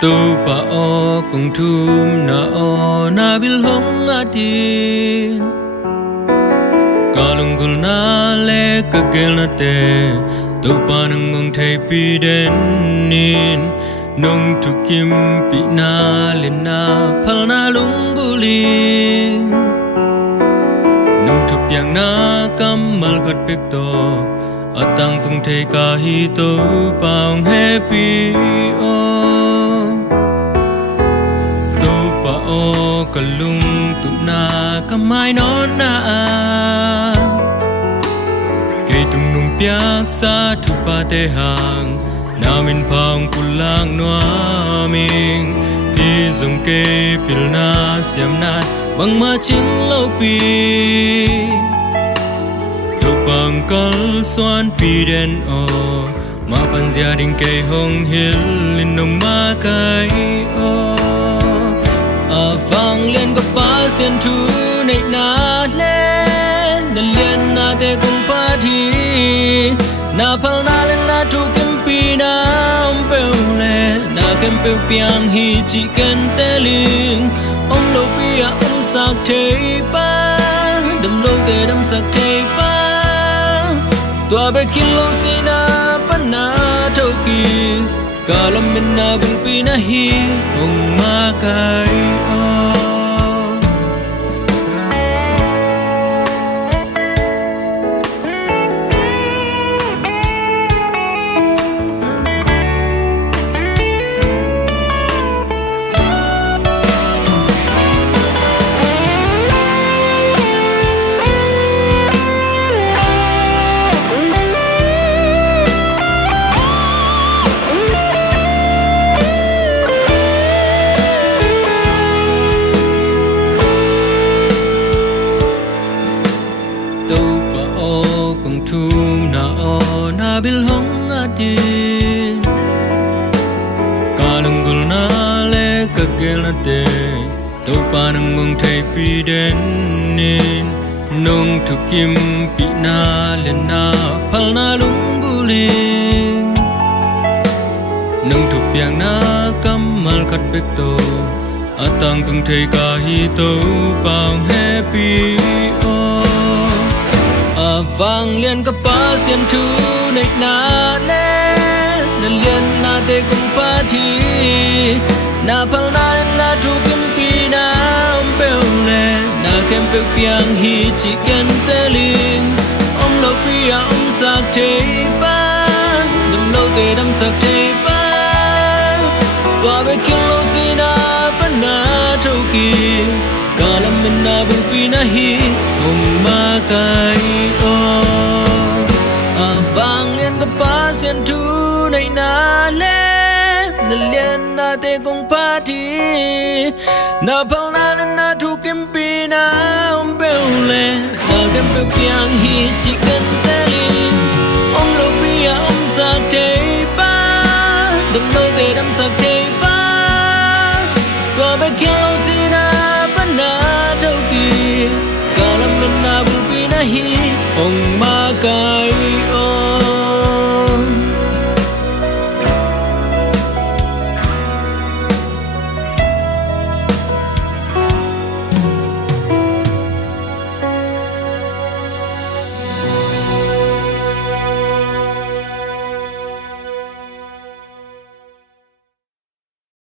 tu pa o kung thum na o na bil hong atin kalungul na le ka gel na te tu pa nang mong thei pi den nin nong tu kim pi na le na phal na lung guling nong tu piang na kamal khat pek to atang tung thei ka hi to paung happy o o kalung tụm na kamai non na cây tung nung piak sa thu pa te hang na min phong pulang noa mình đi dòng kê pil na siam na bằng ma ching lâu pi tu pang kal xoan pi den o ma pan gia đình cây hong hill linh nông ma kai o vang lên có pa xiên thu này na lên na liên na te cùng pa thi na phal na lên na thu kim pi na pel le na kem pel piang hi chỉ ken te ling lo pi sak te pa đâm lâu te đâm sak te pa tua be kilo si na pan na thâu ki kalam min na bul pi na hi hong ma kai o thum na o na bil hong atin kalungul na le ka gel na te to pa nang mong thei pi den nin nong thu kim pi na le na phal na lung guling nong thu piang na kamal khat pek to atang tung thei ka hi to paung happy o vang liên có pa xiên thu này na lên na liên na te cùng pa thi na phal na na thu kim pi na pel le na kem pel piang hi chỉ ken te ling lo pi sak te pa đâm lâu te đâm sak te pa tua be kilo si na pan na thâu ki kalam min na bul pi na hi hong ma kai o vang liên có pa xiên thu này na le na liên na te cùng pa thi na phal na na thu kim pi na pel le na kem pel piang hi chỉ ken te